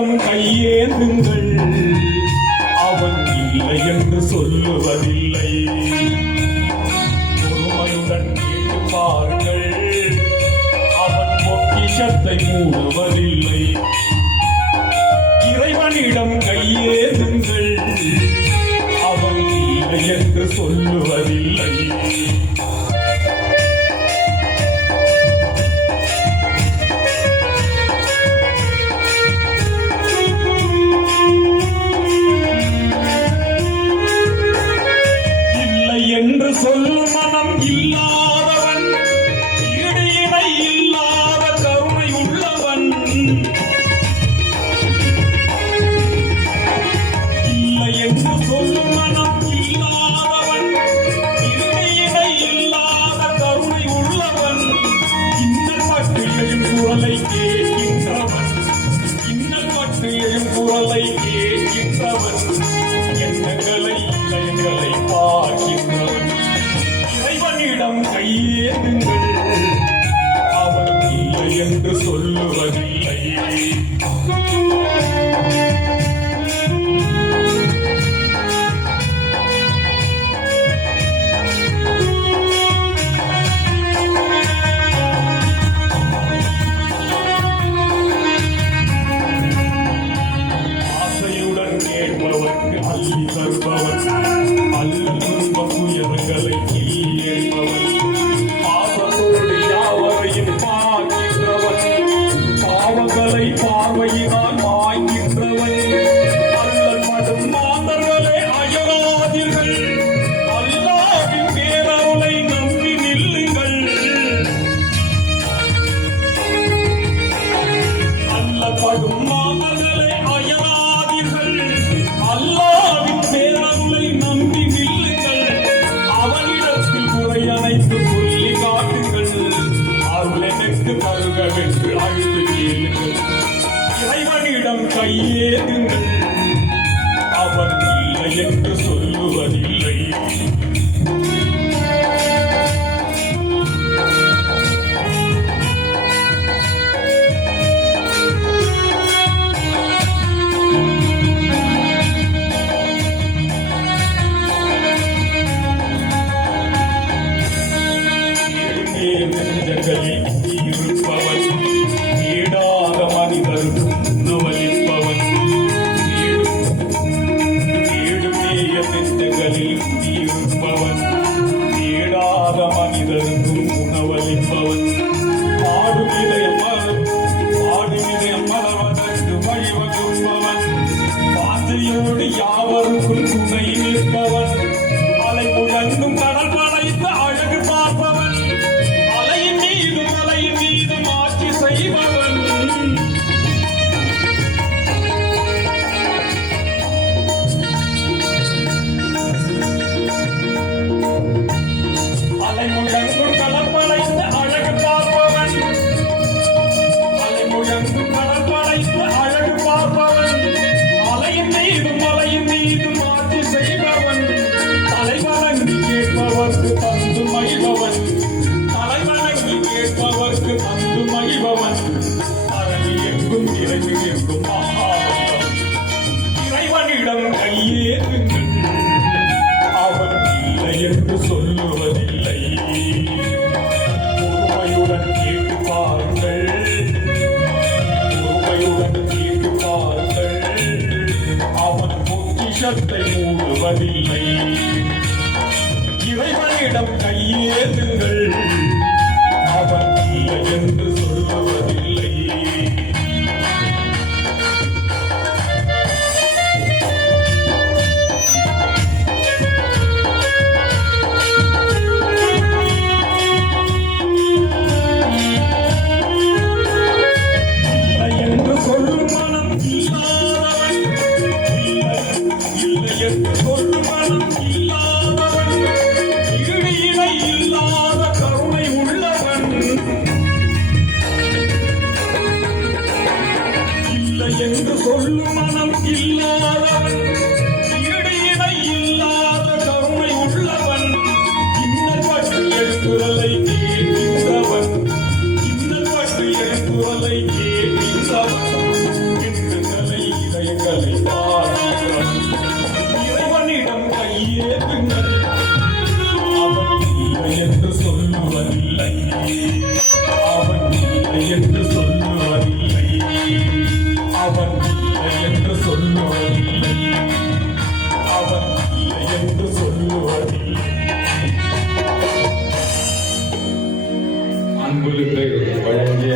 இறைவனிடம் கையேந்துங்கள், அவன் இல்லை என்று சொல்லுவதில்லை. பொறுமையுடன் கேட்டு பாருங்கள், அவன் பொக்கிஷத்தை மூடுவதில்லை. இறைவனிடம் கையேந்துங்கள், அவன் இல்லை என்று சொல்லுவதில்லை. என்று சொல்லும் மனம் இல்லாதவன், ஈடு இணை இல்லாத கருணை உள்ளவன். இல்லை என்று சொல்லும் மனம் இல்லாதவன், ஈடு இணை இல்லாத கருணை உள்ளவன். இன்னல் பட்டு எழும் குரலை கேட்கின்றவன், இன்னல் பட்டு எழும் குரலை கேட்கின்றவன். எண்ணங்களை இதயங்களை பார்க்கின்றவன். இறைவனிடம் கையேந்துங்கள், அவன் இல்லை என்று சொல்லுவதில்லை. ஆசையுடன் கேட்பவர்க்கு அள்ளி தருபவன், அல்லும் துயரங்களை என்பவன். பாவத்தோடு யாவரையும் பார்க்கின்றவன், பாவங்களை பார்வையினால் மாய்கின்றவன். அல்லல் படும் மாந்தர்களே அயராதீர்கள், அல்லாஹ்வின் பேரருளை நம்பி நில்லுங்கள். அல்லல் படும் மாந்தர்களே அயராதீர்கள், அல்லாஹ்வின் பேரருளை நம்பி நில்லுங்கள். அவனிடத்தில் குறை அனைத்து சொல்லி காட்டுங்கள், அருள் எனக்கு தருகவென்று அழுது கேளுங்கள். இறைவனிடம் கையேந்துங்கள், அவன் இல்லை என்று சொல்லுவதில்லை. நெஞ்சங்களில் இருப்பவன், ஈடாத மனிதருக்கும் உணவளிப்பவன். ஏழுமேய நெஞ்சங்களில் இருப்பவன், ஈடாத மனிதருக்கும் உணவளிப்பவன். பாடும் இதயம் மலர்வதற்கு வழிவகுப்பவன், பாதையோடு யாவருக்கும் துணை நிற்பவன். அலை முழங்கும் கடல் படைத்து அழகு பார்ப்பவன், அலையின் மீது மாற்றி செய்பவன். அலை முழங்கும் கடல் படைத்து அழகு பார்ப்பவன், அலை முழங்கும் கடல் படைத்து அழகு பார்ப்பவன். அலையின் மீது மாற்றி செய்பவன், தலைவணங்கி கேட்பவர்க்கு தந்து மகிழ்பவன், தலைவணங்கி கேட்பவர்க்கு தந்து மகிழ்பவன். அரணி எங்கும் இறைவு எங்கும் மகாவல்லவன். இறைவனிடம் கையேந்துங்கள், அவன் இல்லை என்று சொல்லுவதில்லை. பொறுமையுடன் கேட்டு பாருங்கள், பொறுமையுடன் கேட்டு பாருங்கள், அவன் பொக்கிஷத்தை மூடுவதில்லை. இறைவனிடம் கையேந்துங்கள், அவன் இல்லை என்று சொல்லுவதில்லை. இல்லை என்று சொல்லும் மனம் இல்லாதவன், இல்லை என்று சொல்லும் மனம் இல்லாதவன், ஈடு இணை இல்லாத கருணை உள்ளவன். இல்லை என்று சொல்லும் மனம் இல்லாதவன், ஈடு இணை இல்லாத கருணை உள்ளவன். இன்னல் பட்டு எழுத்துறலை கேட்கின்றவன், இன்னல் பட்டு எழுத்துறலை கேட்கின்றவன். எண்ணங்களை சொல்லுவதில்லை. அன்புக்கு வழங்கிய